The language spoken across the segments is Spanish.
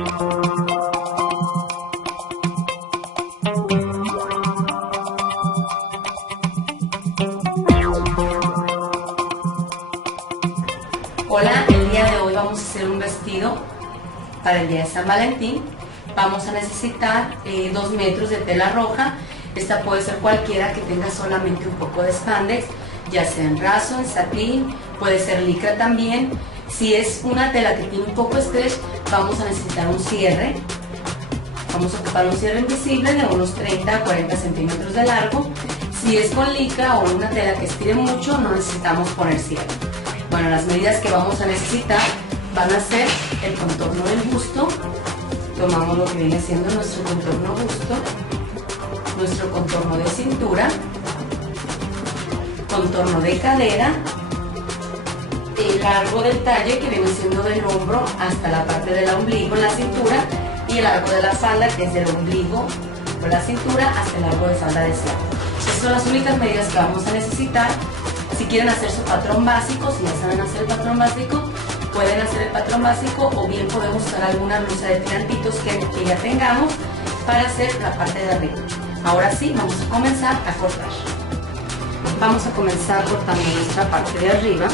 Hola, el día de hoy vamos a hacer un vestido para el día de San Valentín. Vamos a necesitar 2 metros de tela roja. Esta puede ser cualquiera que tenga solamente un poco de spandex, ya sea en raso, en satín, puede ser licra también. Si es una tela que tiene un poco de stretch, vamos a necesitar un cierre. Vamos a ocupar un cierre invisible de unos 30 a 40 centímetros de largo. Si es con licra o una tela que estire mucho, no necesitamos poner cierre. Bueno, las medidas que vamos a necesitar van a ser el contorno del busto. Tomamos lo que viene siendo nuestro contorno busto, nuestro contorno de cintura, contorno de cadera, el largo del talle que viene siendo del hombro hasta la parte del ombligo en la cintura, y el largo de la falda que es del ombligo por la cintura hasta el largo de falda deseado. Esas son las únicas medidas que vamos a necesitar. Si quieren hacer su patrón básico, si ya saben hacer el patrón básico, pueden hacer el patrón básico, o bien podemos usar alguna blusa de tirantitos que ya tengamos para hacer la parte de arriba. Ahora sí, vamos a comenzar a cortar. Vamos a comenzar cortando nuestra parte de arriba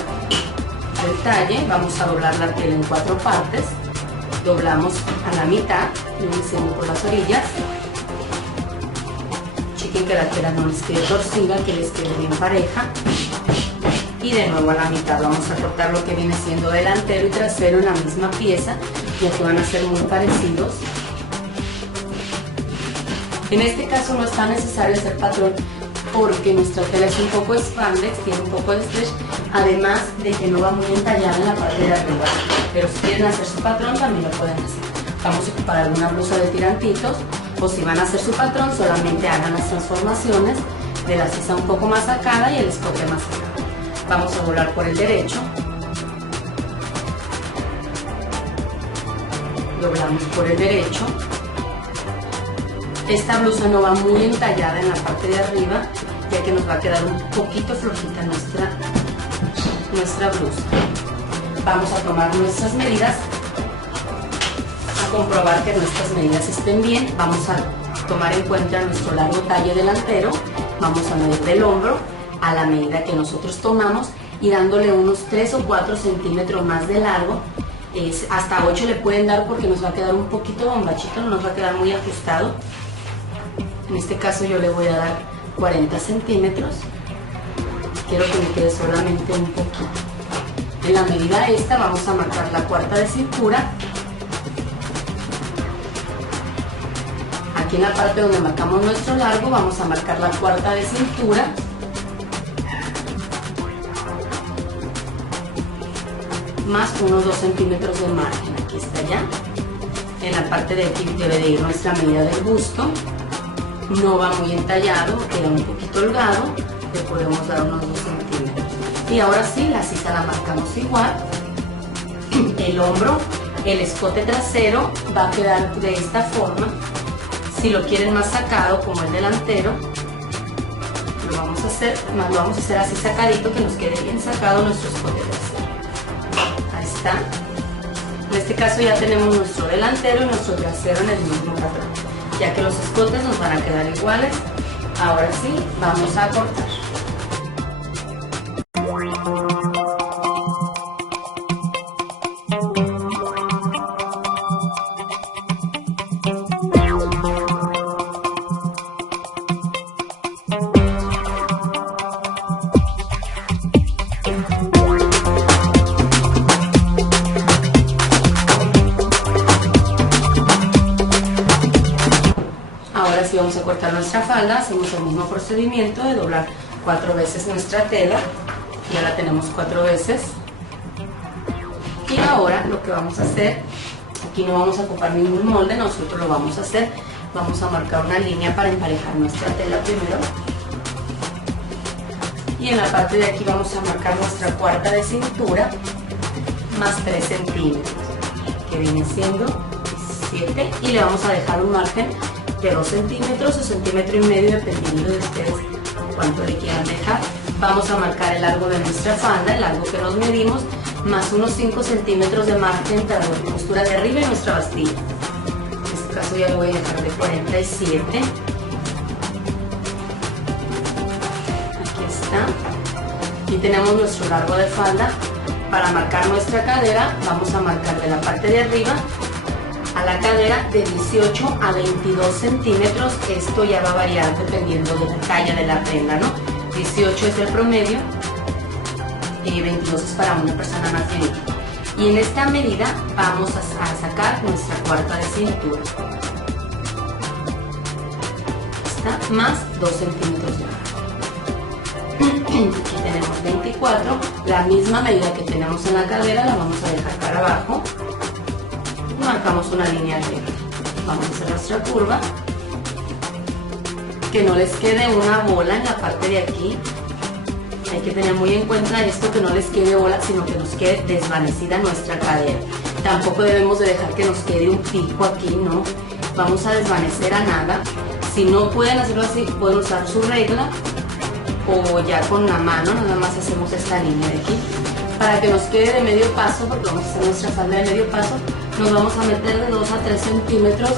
del talle. Vamos a doblar la tela en 4 partes. Doblamos a la mitad, iniciando por las orillas. Chequen que la tela no les quede torcida, que les quede bien pareja. Y de nuevo a la mitad vamos a cortar lo que viene siendo delantero y trasero en la misma pieza, ya que van a ser muy parecidos. En este caso no es tan necesario hacer patrón porque nuestra tela es un poco spandex, tiene un poco de stretch, además de que no va muy entallada en la parte de arriba. Pero si quieren hacer su patrón también lo pueden hacer. Vamos a ocupar alguna blusa de tirantitos, o si van a hacer su patrón solamente hagan las transformaciones de la sisa un poco más sacada y el escote más sacado. Vamos a doblar por el derecho, doblamos por el derecho. Esta blusa no va muy entallada en la parte de arriba, ya que nos va a quedar un poquito flojita nuestra blusa. Vamos a tomar nuestras medidas, a comprobar que nuestras medidas estén bien. Vamos a tomar en cuenta nuestro largo talle delantero, vamos a medir del hombro a la medida que nosotros tomamos y dándole unos 3 o 4 centímetros más de largo. Hasta 8 le pueden dar porque nos va a quedar un poquito bombachito, no nos va a quedar muy ajustado. En este caso yo le voy a dar 40 centímetros. Quiero que me quede solamente un poquito. En la medida esta vamos a marcar la cuarta de cintura. Aquí en la parte donde marcamos nuestro largo vamos a marcar la cuarta de cintura. Más unos 2 centímetros de margen, aquí está ya. En la parte de aquí debe de ir nuestra medida del busto. No va muy entallado, queda un poquito holgado, le podemos dar unos 2 centímetros. Y ahora sí, la sisa la marcamos igual. El hombro, el escote trasero va a quedar de esta forma. Si lo quieren más sacado como el delantero, lo vamos a hacer así sacadito, que nos quede bien sacado nuestro escote trasero. Ahí está. En este caso ya tenemos nuestro delantero y nuestro trasero en el mismo patrón. Ya que los escotes nos van a quedar iguales, ahora sí vamos a cortar. Ahora sí vamos a cortar nuestra falda, hacemos el mismo procedimiento de doblar 4 veces nuestra tela, ya la tenemos 4 veces. Y ahora lo que vamos a hacer, aquí no vamos a ocupar ningún molde, nosotros lo vamos a hacer, vamos a marcar una línea para emparejar nuestra tela primero. Y en la parte de aquí vamos a marcar nuestra cuarta de cintura, más 3 centímetros, que viene siendo 7, y le vamos a dejar un margen de 2 centímetros o centímetro y medio, dependiendo de ustedes cuánto le quieran dejar. Vamos a marcar el largo de nuestra falda, el largo que nos medimos, más unos 5 centímetros de margen para la costura de arriba y nuestra bastilla. En este caso ya lo voy a dejar de 47. Aquí está. Y tenemos nuestro largo de falda. Para marcar nuestra cadera vamos a marcar de la parte de arriba a la cadera de 18 a 22 centímetros. Esto ya va a variar dependiendo de la talla de la prenda, ¿no? 18 es el promedio y 22 es para una persona más finita. Y en esta medida vamos a sacar nuestra cuarta de cintura. Está más 2 centímetros de largo. Aquí tenemos 24, la misma medida que tenemos en la cadera la vamos a dejar para abajo. Marcamos una línea recta. Vamos a hacer nuestra curva. Que no les quede una bola en la parte de aquí. Hay que tener muy en cuenta esto, que no les quede bola, sino que nos quede desvanecida nuestra cadera. Tampoco debemos de dejar que nos quede un pico aquí, ¿no? Vamos a desvanecer a nada. Si no pueden hacerlo así, pueden usar su regla o ya con la mano, nada más hacemos esta línea de aquí. Para que nos quede de medio paso, porque vamos a hacer nuestra falda de medio paso, nos vamos a meter de 2 a 3 centímetros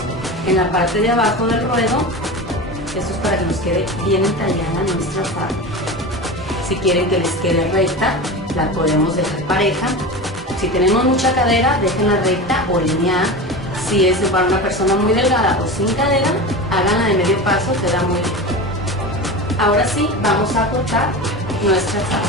en la parte de abajo del ruedo. Esto es para que nos quede bien entallada nuestra falda. Si quieren que les quede recta, la podemos dejar pareja. Si tenemos mucha cadera, déjenla recta o lineal. Si es para una persona muy delgada o sin cadera, háganla de medio paso, queda muy bien. Ahora sí, vamos a cortar nuestra falda.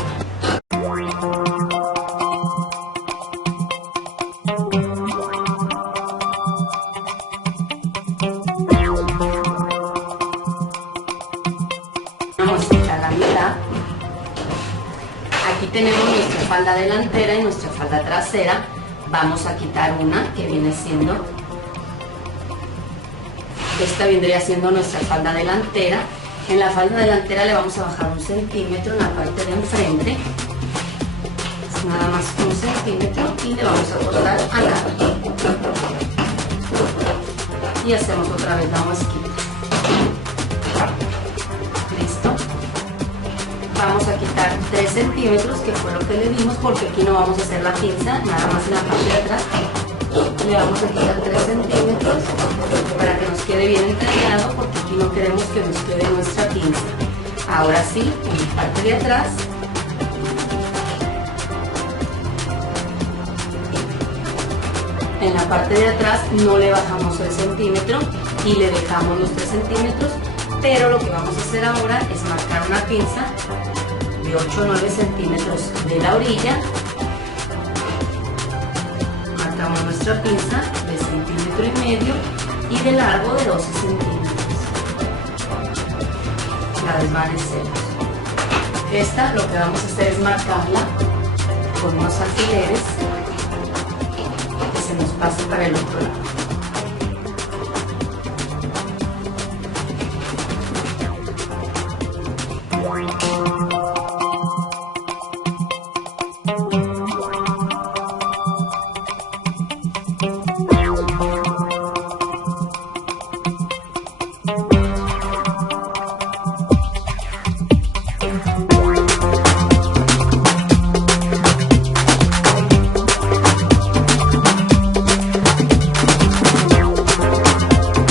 Vamos a quitar la mitad. Aquí tenemos nuestra falda delantera y nuestra falda trasera. Vamos a quitar una que viene siendo, esta vendría siendo nuestra falda delantera. En la falda delantera le vamos a bajar 1 centímetro en la parte de enfrente. Es nada más 1 centímetro y le vamos a cortar a nada. Y hacemos otra vez la mosquita. Listo. Vamos a quitar 3 centímetros, que fue lo que le dimos, porque aquí no vamos a hacer la pinza, nada más en la parte de atrás. Le vamos a quitar 3 centímetros para que nos quede bien entallado, porque aquí no queremos que nos quede nuestra pinza. Ahora sí, en la parte de atrás, no le bajamos el centímetro y le dejamos los 3 centímetros, pero lo que vamos a hacer ahora es marcar una pinza de 8 o 9 centímetros de la orilla. Marcamos nuestra pinza de 1,5 centímetros y de largo de 12 centímetros. La desvanecemos. Esta lo que vamos a hacer es marcarla con unos alfileres que se nos pase para el otro lado.